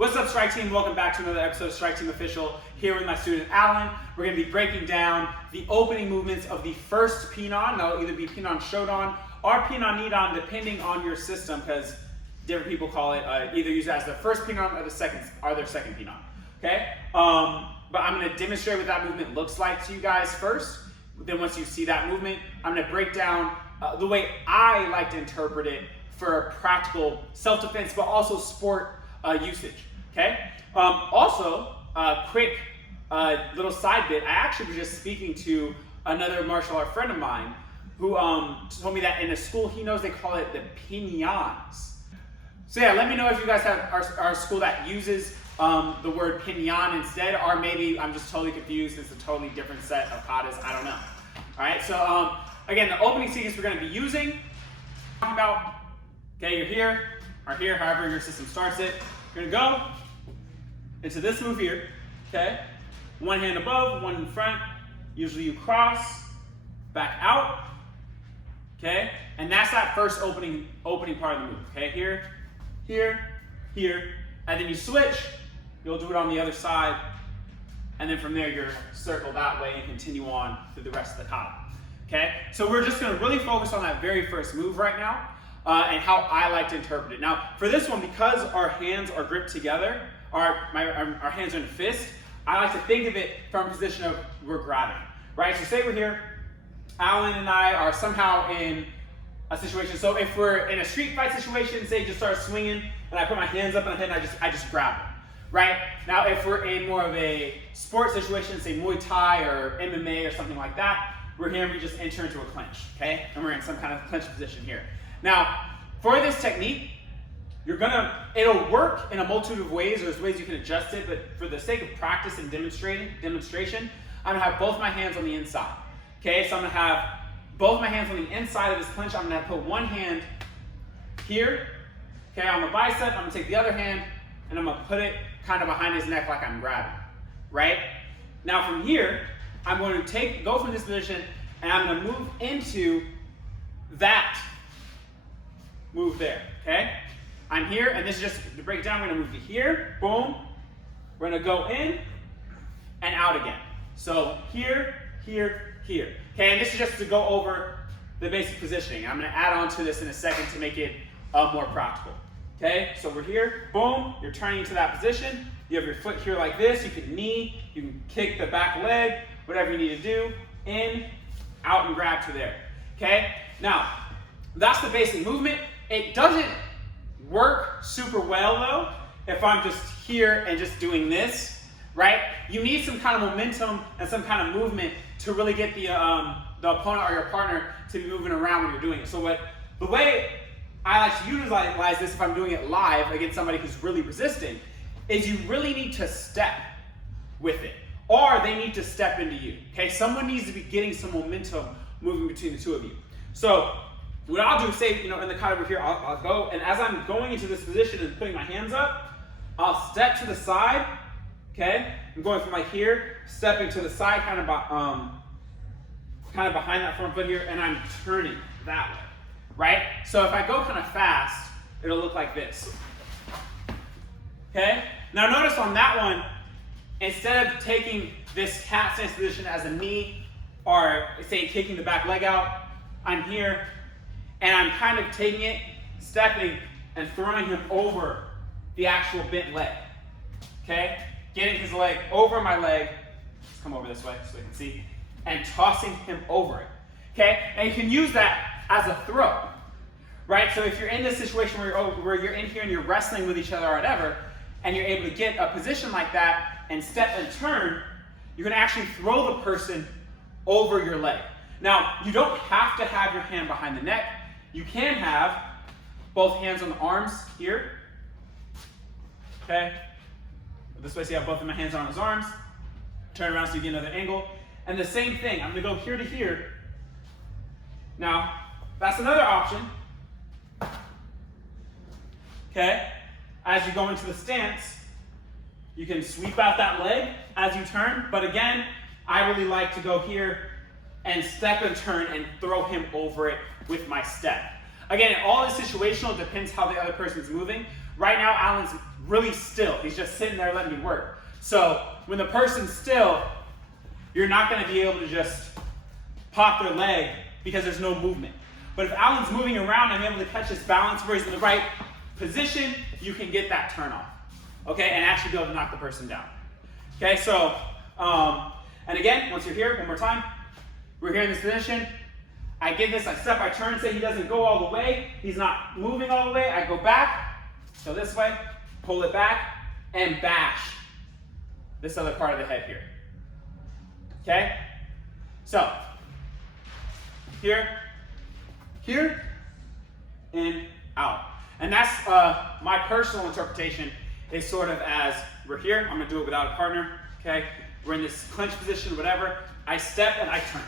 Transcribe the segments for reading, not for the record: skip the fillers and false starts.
What's up, Strike Team? Welcome back to another episode of Strike Team Official, here with my student Alan. We're going to be breaking down the opening movements of the first Pinan. That'll either be Pinan Shodan or Pinan Nidan, depending on your system, because different people call it, either use it as their first Pinan or their second Pinan. Okay? But I'm going to demonstrate what that movement looks like to you guys first. Then once you see that movement, I'm going to break down the way I like to interpret it for practical self-defense, but also sport usage. Okay. Also, quick little side bit. I actually was just speaking to another martial art friend of mine who told me that in a school he knows they call it the Pinans. So yeah, let me know if you guys have our school that uses the word Pinan instead, or maybe I'm just totally confused. It's a totally different set of katas. I don't know. All right. So again, the opening sequence we're going to be using. Talking about. Okay, you're here or here, however your system starts it. You're gonna go into this move here, okay? One hand above, one in front. Usually you cross, back out, okay? And that's that first opening part of the move, okay? Here, here, here, and then you switch. You'll do it on the other side, and then from there you're circle that way and continue on through the rest of the kata, okay? So we're just gonna really focus on that very first move right now. And how I like to interpret it. Now, for this one, because our hands are gripped together, our hands are in a fist, I like to think of it from a position of we're grabbing, right? So say we're here, Alan and I are somehow in a situation. So if we're in a street fight situation, say just start swinging, and I put my hands up on the head, and I just grab them, right? Now, if we're in more of a sport situation, say Muay Thai or MMA or something like that, we're here and we just enter into a clinch, okay? And we're in some kind of clinch position here. Now, for this technique, it'll work in a multitude of ways. There's ways you can adjust it, but for the sake of practice and demonstration, I'm gonna have both my hands on the inside. Okay, so I'm gonna have both my hands on the inside of this clinch. I'm gonna put one hand here, okay, on the bicep. I'm gonna take the other hand, and I'm gonna put it kind of behind his neck like I'm grabbing, right? Now from here, I'm going to go from this position, and I'm gonna move into that move there, okay? I'm here, and this is just to break it down. We're gonna move to here, boom. We're gonna go in and out again. So here, here, here. Okay, and this is just to go over the basic positioning. I'm gonna add on to this in a second to make it more practical. Okay, so we're here, boom, you're turning into that position. You have your foot here like this. You can knee, you can kick the back leg, whatever you need to do. In, out, and grab to there. Okay, now, that's the basic movement. It doesn't work super well though if I'm just here and just doing this, right? You need some kind of momentum and some kind of movement to really get the opponent or your partner to be moving around when you're doing it. So the way I like to utilize this if I'm doing it live against somebody who's really resisting is you really need to step with it, or they need to step into you, okay? Someone needs to be getting some momentum moving between the two of you. So what I'll do, say, in the kata over here, I'll go, and as I'm going into this position and putting my hands up, I'll step to the side, okay? I'm going from like here, stepping to the side, kind of behind that front foot here, and I'm turning that way, right? So if I go kind of fast, it'll look like this, okay? Now notice on that one, instead of taking this cat stance position as a knee, or say kicking the back leg out, I'm here, and I'm kind of taking it, stepping, and throwing him over the actual bent leg, okay? Getting his leg over my leg, let's come over this way so you can see, and tossing him over it, okay? And you can use that as a throw, right? So if you're in this situation where you're in here and you're wrestling with each other or whatever, and you're able to get a position like that and step and turn, you're gonna actually throw the person over your leg. Now, you don't have to have your hand behind the neck. You can have both hands on the arms here, okay? This way, so you have both of my hands on his arms. Turn around so you get another angle. And the same thing, I'm gonna go here to here. Now, that's another option, okay? As you go into the stance, you can sweep out that leg as you turn, but again, I really like to go here and step and turn and throw him over it with my step. Again, all is situational, depends how the other person's moving. Right now, Alan's really still. He's just sitting there letting me work. So when the person's still, you're not going to be able to just pop their leg because there's no movement. But if Alan's moving around and able to catch his balance where he's in the right position, you can get that turn off, okay, and actually be able to knock the person down. Okay, so, and again, once you're here, one more time, we're here in this position. I get this, I step, I turn, say he doesn't go all the way, he's not moving all the way, I go back, so this way, pull it back, and bash this other part of the head here. Okay? So, here, and out. And that's my personal interpretation is sort of as we're here, I'm gonna do it without a partner, okay? We're in this clinch position, whatever. I step and I turn.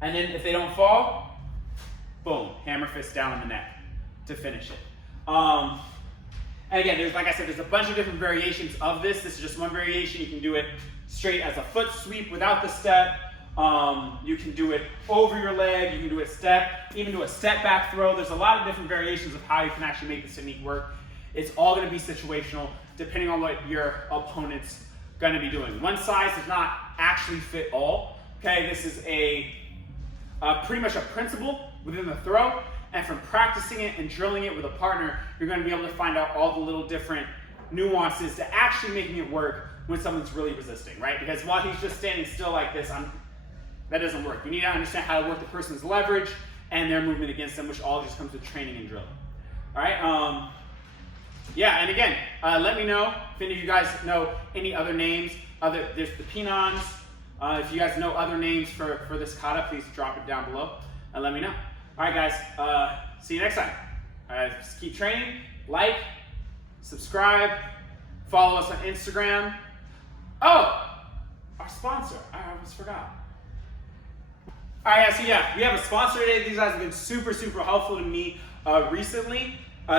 And then if they don't fall, boom, hammer fist down on the neck to finish it. And again, there's, like I said, there's a bunch of different variations of this. This is just one variation. You can do it straight as a foot sweep without the step. You can do it over your leg. You can do a step, even do a step back throw. There's a lot of different variations of how you can actually make this technique work. It's all going to be situational depending on what your opponent's going to be doing. One size does not actually fit all. Okay, this is pretty much a principle within the throw, and from practicing it and drilling it with a partner, you're going to be able to find out all the little different nuances to actually making it work when someone's really resisting, right? Because while he's just standing still like this, that doesn't work. You need to understand how to work the person's leverage and their movement against them, which all just comes with training and drilling. All right. Yeah, and again, let me know if any of you guys know any other names. There's the Pinans. If you guys know other names for this kata, please drop it down below and let me know. All right, guys. See you next time. Just keep training. Like, subscribe, follow us on Instagram. Oh, our sponsor. I almost forgot. All right, so yeah, we have a sponsor today. These guys have been super, super helpful to me recently.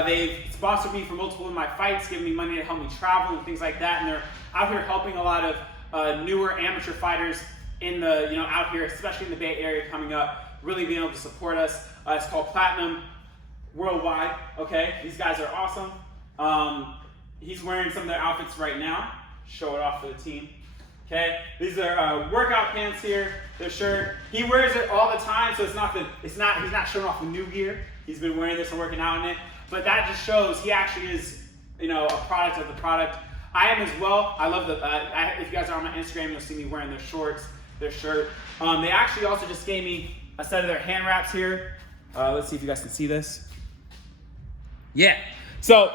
They've sponsored me for multiple of my fights, giving me money to help me travel and things like that. And they're out here helping a lot of newer amateur fighters in the, out here, especially in the Bay Area coming up, really being able to support us. It's called Platinum Worldwide. Okay, these guys are awesome. He's wearing some of their outfits right now. Show it off for the team. Okay, these are workout pants here. Their shirt. He wears it all the time, so he's not showing off the new gear. He's been wearing this and working out in it. But that just shows he actually is, a product of the product. I am as well. I love if you guys are on my Instagram, you'll see me wearing their shorts, their shirt. They actually also just gave me a set of their hand wraps here. Let's see if you guys can see this. Yeah. So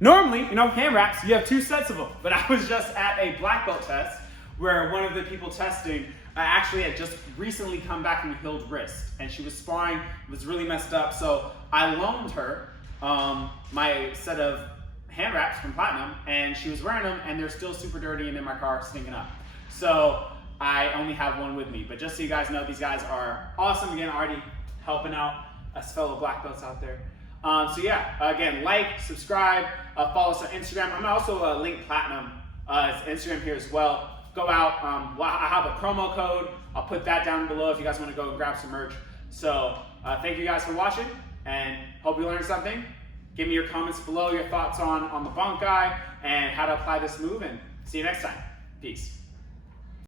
normally, hand wraps, you have 2 sets of them. But I was just at a black belt test where one of the people testing actually had just recently come back from a healed wrist, and she was sparring, was really messed up. So I loaned her my set of hand wraps from Platinum, and she was wearing them, and they're still super dirty and in my car stinking up. So I only have one with me. But just so you guys know, these guys are awesome. Again, already helping out us fellow black belts out there. So yeah, again, like, subscribe, follow us on Instagram. I'm gonna also link Platinum Instagram here as well. Go out. I have a promo code. I'll put that down below if you guys want to go and grab some merch. So thank you guys for watching, and hope you learned something. Give me your comments below, your thoughts on the bunk guy and how to apply this move, and see you next time. Peace.